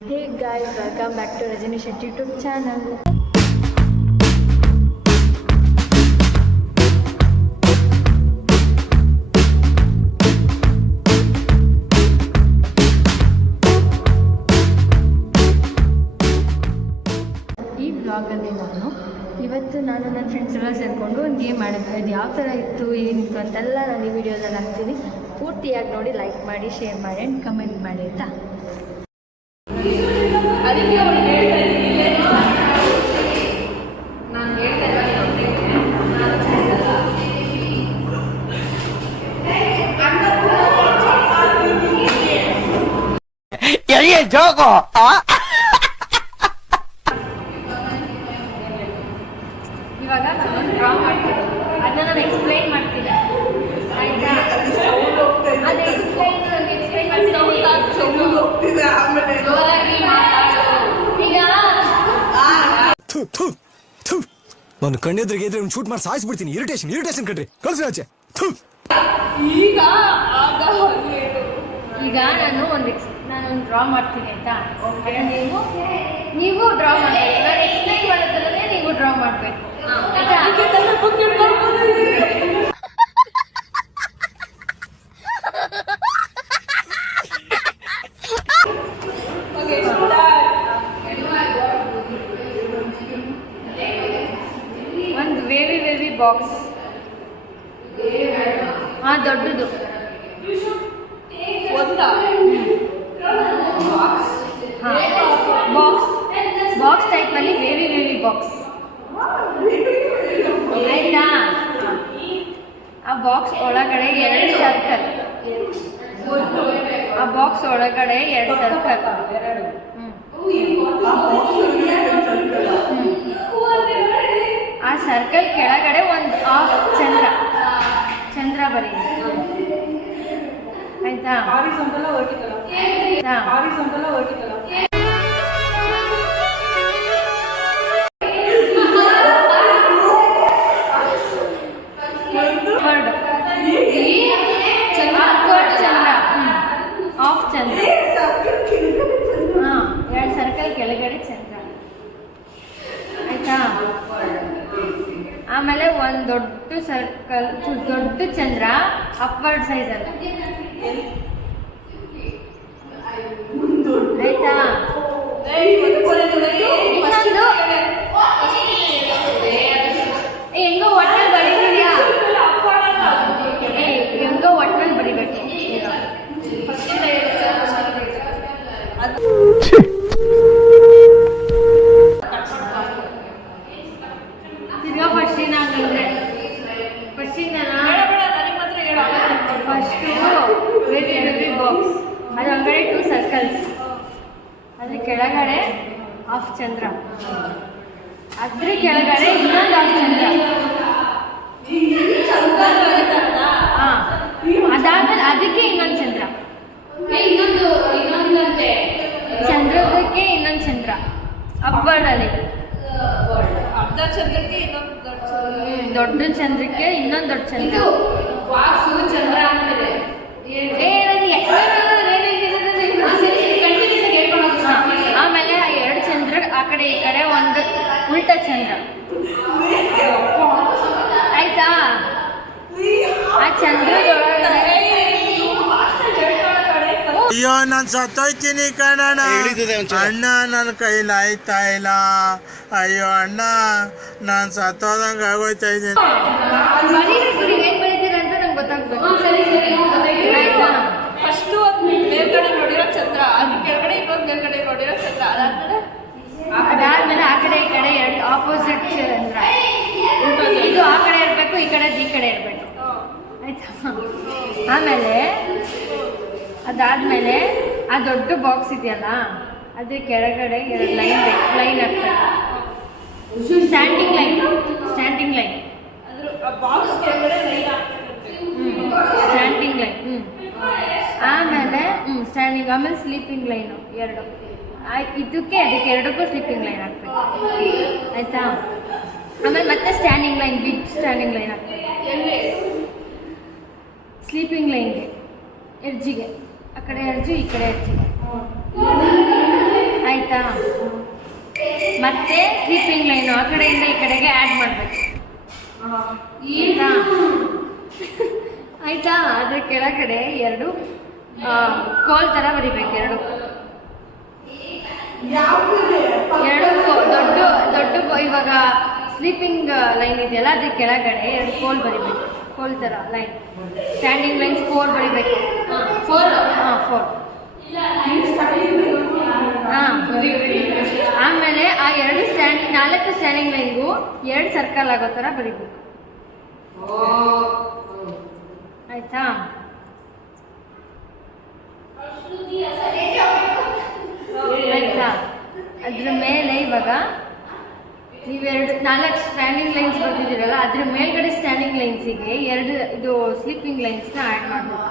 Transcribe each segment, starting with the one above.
Hey guys, welcome back to Rajini Shetty YouTube channel. ಈ ವ್ಲಾಗಲ್ಲಿ ಇವತ್ತು ನಾನು ನನ್ನ ಫ್ರೆಂಡ್ಸ್ ಎಲ್ಲ ಸೇರಿಕೊಂಡು ಒಂದು ಗೇಮ್ ಆಡಿದ್ವಿ. ಅದು ಯಾವ ಥರ ಇತ್ತು ಏನಿತ್ತು ಅಂತೆಲ್ಲ ನಾನು ಈ ವಿಡಿಯೋದಲ್ಲಿ ಹಾಕ್ತೀನಿ. ಪೂರ್ತಿಯಾಗಿ ನೋಡಿ, ಲೈಕ್ ಮಾಡಿ, ಶೇರ್ ಮಾಡಿ ಆ್ಯಂಡ್ ಕಮೆಂಟ್ ಮಾಡಿ ಆಯಿತಾ. ಅದಕ್ಕೆ ಅವ್ರು ಹೇಳ್ತಾ ಇದ್ದೀನಿ, ನಾನು ಹೇಳ್ತಾ ಜೋಗೋ ಇವಾಗ ನಾನು ಡ್ರಾ ಮಾಡ್ತೀನಿ, ಅದನ್ನ ನಾನು ಎಕ್ಸ್ಪ್ಲೈನ್ ಮಾಡ್ತೀನಿ ಆಯಿತಾ. ಅದು ಎಕ್ಸ್ಪ್ಲೈನ್ ನಾನು ಕಣ್ಣೆದ್ರಿಗೆ ಇದ್ರೆ ಒಂದು ಶೂಟ್ ಮಾಡಿ ಸಾಯಿಸ್ಬಿಡ್ತೀನಿ. ಇರಿಟೇಷನ್ ಕಣ್ರಿ, ಕಳ್ಸಿ ಆಚೆ. ಈಗ ನಾನೊಂದು ಡ್ರಾ ಮಾಡ್ತೀನಿ ಆಯ್ತಾ. ನೀವು ಡ್ರಾ ಮಾಡಬೇಕು, ನಾನು ಎಕ್ಸ್ಪ್ಲೈನ್ ಮಾಡೋದ್ರಲ್ಲೇ ನೀವು ಡ್ರಾ ಮಾಡಬೇಕು. ಒಂದು ವೇವಿ ಬಾಕ್ಸ್, ದೊಡ್ಡದು ಬಾಕ್ಸ್ ಟೈಪಲ್ಲಿ ವೇವಿ ಬಾಕ್ಸ್ ಆಯ್ತಾ. ಆ ಬಾಕ್ಸ್ ಒಳಗಡೆ 2 ಸರ್ಕಲ್, ಆ ಬಾಕ್ಸ್ ಒಳಗಡೆ 2 ಸರ್ಕಲ್, ಆ ಸರ್ಕಲ್ ಕೆಳಗಡೆ ಒಂದು ಹಾಫ್ ಚಂದ್ರ ಬರೀ ಆಯ್ತಾ. ಆಫ್ ಚಂದ್ರ, 2 ಸರ್ಕಲ್ ಕೆಳಗಡೆ ಚಂದ್ರ ಆಯ್ತಾ. ಆಮೇಲೆ ಒಂದು ದೊಡ್ಡ ಸರ್ಕಲ್, ದೊಡ್ಡ ಚಂದ್ರ ಅಪ್ವರ್ಡ್ ಸೈಜ್ ಅಲ್ಲ ಆಯ್ತಾ. ಇನ್ನೊಂದು ಹೆಂಗೋ ಒಟ್ಟಲ್ಲಿ ಬರೀತಿದ್ಯಾ, ಹೆಂಗೋ ಒಟ್ಟಲ್ಲಿ ಬರಿಬೇಕು. ತಿರ್ಗಾ ಫಸ್ಟಿಂದ ಹಂಗಂದ್ರೆ ಫಸ್ಟು ವೇವಿ ಬಾಕ್ಸ್, ಅದು ಒಳಗಡೆ 2 ಸರ್ಕಲ್ಸ್, ಅದ್ರ ಕೆಳಗಡೆ ಹಾಫ್ ಚಂದ್ರ, ಅದ್ರ ಕೆಳಗಡೆ ಇನ್ನೊಂದು ಹಾಫ್ ಚಂದ್ರ. ಅದಾದ್ಮೇಲೆ ಅದಕ್ಕೆ ಇನ್ನೊಂದು ಚಂದ್ರ, ಚಂದ್ರದಕ್ಕೆ ಇನ್ನೊಂದು ಚಂದ್ರ ಅಪ್ವರ್ಡ್ ಅಲ್ಲಿ, ದೊಡ್ಡ ಚಂದ್ರಕ್ಕೆ ಇನ್ನೊಂದು ದೊಡ್ಡ ಚಂದ್ರ. ಆಮೇಲೆ 2 ಚಂದ್ರ ಆ ಕಡೆ ಈ ಕಡೆ ಒಂದು ಉಲ್ಟಾ ಚಂದ್ರ ಆಯ್ತಾ. ಆ ಚಂದ್ರದೊಳಗಡೆ ಅಯ್ಯೋ ನಾನು ಸತ್ತೋಯ್ತೀನಿ ಕಣಣ್ಣ, ಅಣ್ಣ ನನ್ನ ಕೈಲಿ ಆಯ್ತಾ ಇಲ್ಲ. ಅಯ್ಯೋ ಅಣ್ಣ, ನಾನು ಸತ್ತೋದಂಗೆ ಆಗೋಯ್ತಾ ಇದ್ದೀನಿ. ಏನ್ ಬರೀತೀರ ಅಂತ ನಂಗೆ ಗೊತ್ತಾಗ್ಬೇಕು. ಫಸ್ಟ್ ಒಂದು ಮೇಲ್ಗಡೆ ನೋಡಿರೋ ಚಂದ್ರ, ಅದ್ರ ಕೆಳಗಡೆ ಇನ್ನೊಂದು ಮೇಲ್ಗಡೆ ನೋಡಿರೋ ಚಂದ್ರ, ಅದಾದ್ಮೇಲೆ ಆ ಕಡೆ ಈ ಕಡೆ 2 ಆಪೋಸಿಟ್ ಚಂದ್ರ. ಇದು ಆ ಕಡೆ ಇರಬೇಕು, ಈ ಕಡೆ ಇರಬೇಕು ಆಯ್ತಾ. ಆಮೇಲೆ ಅದಾದ್ಮೇಲೆ ಆ ದೊಡ್ಡ ಬಾಕ್ಸ್ ಇದೆಯಲ್ಲ, ಅದ್ರ ಕೆಳಗಡೆ 2 ಲೈನ್ ಹಾಕ್ಬೇಕು. ಸ್ಟ್ಯಾಂಡಿಂಗ್ ಲೈನ್ ಸ್ಟ್ಯಾಂಡಿಂಗ್ ಲೈನ್, ಆಮೇಲೆ ಸ್ಲೀಪಿಂಗ್ ಲೈನು 2. ಇದಕ್ಕೆ ಅದಕ್ಕೆ 2ಕ್ಕೂ ಸ್ಲೀಪಿಂಗ್ ಲೈನ್ ಹಾಕ್ಬೇಕು ಆಯ್ತಾ. ಆಮೇಲೆ ಮತ್ತೆ standing line, big standing line ಹಾಕ್ಬೇಕು ಸ್ಲೀಪಿಂಗ್ ಲೈನ್ಗೆ, ಎಡ್ಜಿಗೆ, ಆ ಕಡೆ ಎಡ್ಜು ಈ ಕಡೆ ಎಡ್ಜಿಗೆ. ಸ್ಲೀಪಿಂಗ್ ಲೈನು ಆ ಕಡೆಯಿಂದ ಈ ಕಡೆಗೆ ಆ್ಯಡ್ ಮಾಡಬೇಕು. ಆಯ್ತಾ? ಅದ್ರ ಕೆಳಗಡೆ ಎರಡು ಕೋಲ್ ಥರ ಬರಿಬೇಕು. ಎರಡು ದೊಡ್ಡ ಇವಾಗ ಸ್ಲೀಪಿಂಗ್ ಲೈನ್ ಇದೆಯಲ್ಲ ಅದ್ರ ಕೆಳಗಡೆ ಎರಡು ಕೋಲ್ ಬರಿಬೇಕು. ಕೋಲ್ ಥರ ಲೈನ್, ಸ್ಟ್ಯಾಂಡಿಂಗ್ ಲೈನ್ಸ್ 4 ಬರಿಬೇಕು. 4 ಆಮೇಲೆ ಆ 4 ಸ್ಟ್ಯಾಂಡಿಂಗ್ ಲೈನ್ಗೂ 2 ಸರ್ಕಲ್ ಆಗೋ ಥರ ಬರಿಬೇಕು. ಆಯ್ತಾ? ಆಯ್ತಾ? ಅದ್ರ ಮೇಲೆ ಇವಾಗ ನೀವೆರಡು 4 ಸ್ಟ್ಯಾಂಡಿಂಗ್ ಲೈನ್ಸ್ ಬರ್ತಿದ್ದೀರಲ್ಲ ಅದ್ರ ಮೇಲ್ಗಡೆ ಸ್ಟ್ಯಾಂಡಿಂಗ್ ಲೈನ್ಸಿಗೆ 2 ಇದು ಸ್ಲೀಪಿಂಗ್ ಲೈನ್ಸ್ನ ಆ್ಯಡ್ ಮಾಡಬೇಕು.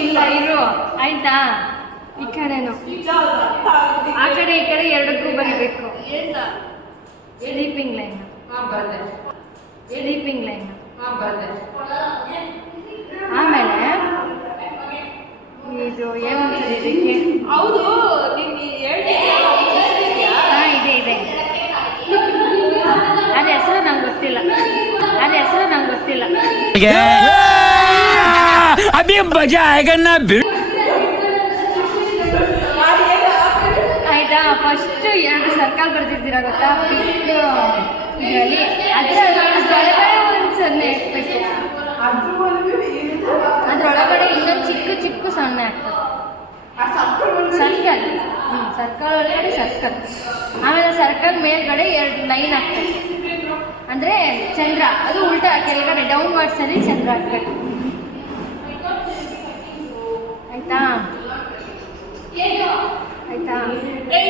ಇಲ್ಲ ಇರು, ಆಯ್ತಾ? ಈ ಕಡೆನು ಆ ಕಡೆ ಈ ಕಡೆ ಎರಡಕ್ಕೂ ಬರಿಬೇಕು. ಸ್ಲೀಪಿಂಗ್ ಲೈನ್ ಆಮೇಲೆ ಇದು ಏನು ಇದಕ್ಕೆ ಹೌದು ಇದೆ ಅದ ಹೆಸರು ನಂಗೆ ಗೊತ್ತಿಲ್ಲ. ಆಯ್ತಾ? ಫಸ್ಟ್ 2 ಸರ್ಕಲ್ ಬರ್ತಿದ್ದೀರ ಗೊತ್ತಾ? ಬಿಗ್ ಇದರಲ್ಲಿ ಅದ್ರೊಳಗಡೆ ಒಂದು ಸೊನ್ನೆ ಹಾಕ್ಬೇಕು. ಅದ್ರೊಳಗಡೆ ಇನ್ನೊಂದು ಚಿಕ್ಕ ಸೊನ್ನೆ ಹಾಕ್ಬೇಕು. ಸರ್ಕಲ್ ಒಳಗಡೆ ಸರ್ಕಲ್, ಆಮೇಲೆ ಸರ್ಕಲ್ ಮೇಲ್ಗಡೆ 2 ಲೈನ್ ಹಾಕ್ಬೇಕು. ಅಂದರೆ ಚಂದ್ರ, ಅದು ಉಲ್ಟಾ ಕೆಳಗಡೆ ಡೌನ್ ವರ್ಡ್ಸಲ್ಲಿ ಚಂದ್ರ ಹಾಕ್ಬೇಕು. ಆಯ್ತಾ?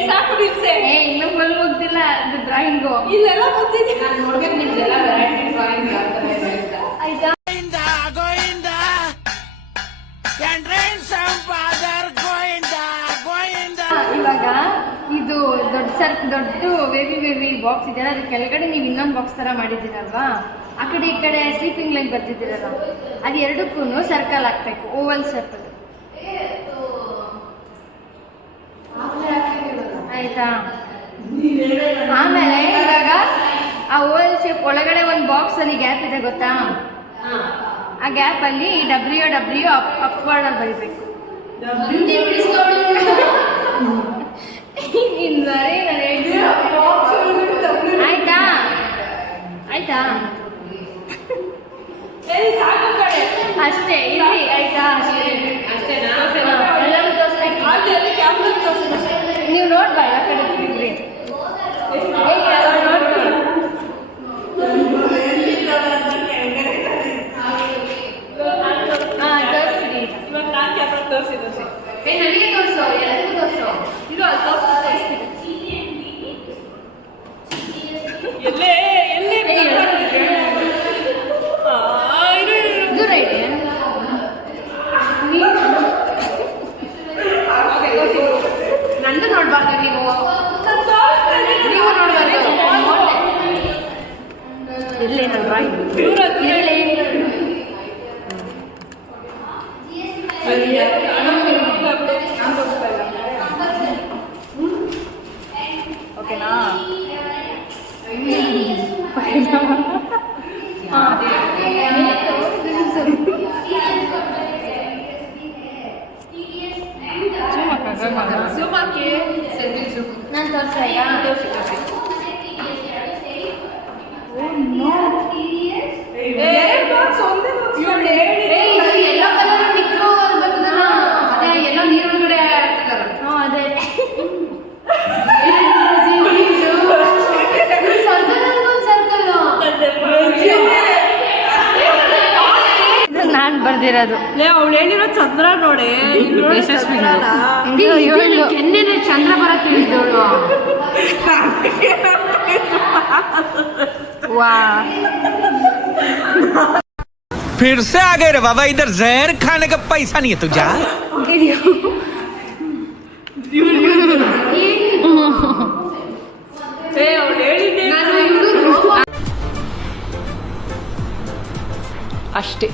ಸಾಕು ನಿಲ್ಸೆ. ಇನ್ನೂ ಫುಲ್ ಮುಗ್ದಿಲ್ಲ ಅದು ಡ್ರಾಯಿಂಗು. ಇಲ್ಲೆಲ್ಲ ಮುಗ್ದಿದೆ. ನಾನು ನೋಡ್ಬೇಕು ನಿಮ್ದೆಲ್ಲ ವೆರೈಟಿ ಡ್ರಾಯಿಂಗ್ ಆಯ್ತಾ? ಇವಾಗ ಇದು ದೊಡ್ಡ ವೇವಿ ಬಾಕ್ಸ್ ಇದೆಯಲ್ಲ ಅದ್ರ ಕೆಳಗಡೆ ನೀವು ಇನ್ನೊಂದು ಬಾಕ್ಸ್ ಥರ ಮಾಡಿದ್ದೀರಲ್ವಾ? ಆ ಕಡೆ ಈ ಕಡೆ ಸ್ಲೀಪಿಂಗ್ ಲೈನ್ ಬರ್ತಿದ್ದೀರಲ್ಲ ಅದು ಎರಡಕ್ಕೂ ಸರ್ಕಲ್ ಹಾಕ್ಬೇಕು. Oval circle. ಆಯ್ತಾ? ಆಮೇಲೆ ಇವಾಗ ಆ ಓವಲ್ ಶೇಪ್ ಒಳಗಡೆ ಒಂದು ಬಾಕ್ಸಲ್ಲಿ ಗ್ಯಾಪ್ ಇದೆ ಗೊತ್ತಾ? ಆ ಗ್ಯಾಪಲ್ಲಿ WW ಅಪ್ವರ್ಡಲ್ಲಿ ಬರೀಬೇಕು. ಆಯ್ತಾ? ಅಷ್ಟೇ ಇಲ್ಲಿ. ಆಯ್ತಾ? ನೀವು ನೋಡ್ಬಾ ಆ ಕಡೆ ತಿರುಗ್ರಿ. ನನಗೆ ತೋರಿಸೋ, ಎಲ್ಲರಿಗೂ ತೋರಿಸೋ. ಇದು ಅಲ್ಲಿ ತೋರಿಸ್ತೀನಿ. ದೂರ ಇದೆ. ನಂದು ನೋಡ್ಬಾರ್ದು ನೀವು ನೋಡ್ಬಾರ್ದು. ಇರ್ಲೇನ ಡ್ರಾಯಿಂಗ್ ಓಕೆನಾ? ನಾನು ತೋರಿಸ್ತಾ ಎಲ್ಲ ಕಲರ್ ಮಿಕ್ರೋ ಬರ್ತದಲ್ಲ, ಅದೇ ಎಲ್ಲ ನೀರೊಳಗಡೆ ಆಗ್ತದಲ್ಲ. ಅದೇ ನಾನು ಬರ್ದಿರೋದು. ಅವಳು ಹೇಳಿರೋ ಚಂದ್ರ ನೋಡಿ. ಕೆನ್ನೆನೆ ಚಂದ್ರ ಬರಕ್ಕೆ ಹೇಳಿದ್ದವಳು. ವಾ फिर से आ गए रे बाबा, इधर जहर खाने का पैसा नहीं है तुझा। ಅವಳು ಹೇಳಿದ್ದೆ ಅಷ್ಟೇ.